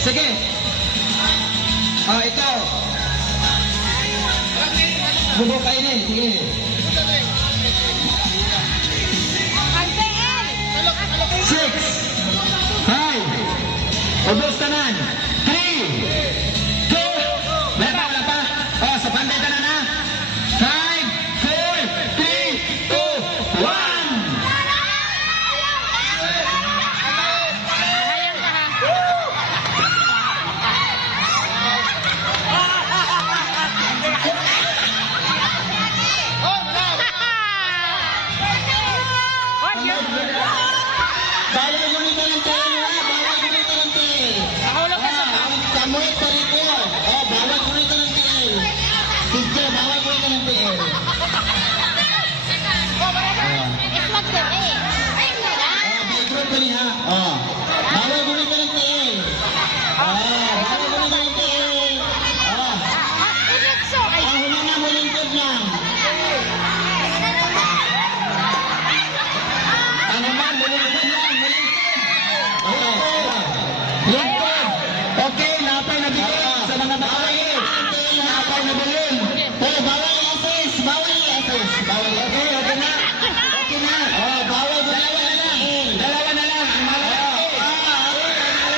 Sige. Ikaw. Bubok kayo din. Sige. Six. Five. Ubos tanan. 3. 2. Wala pa. Sa panday tanan ha. 5, 4, 3, 2, 1. Bawal gumito ng tail ha. Bawal gumito ng tail. Kamoy sa likod. Bawal gumito ng tail. Sister, bawal gumito ng tail. Bigro pa niya. Bawal gumito ng tail.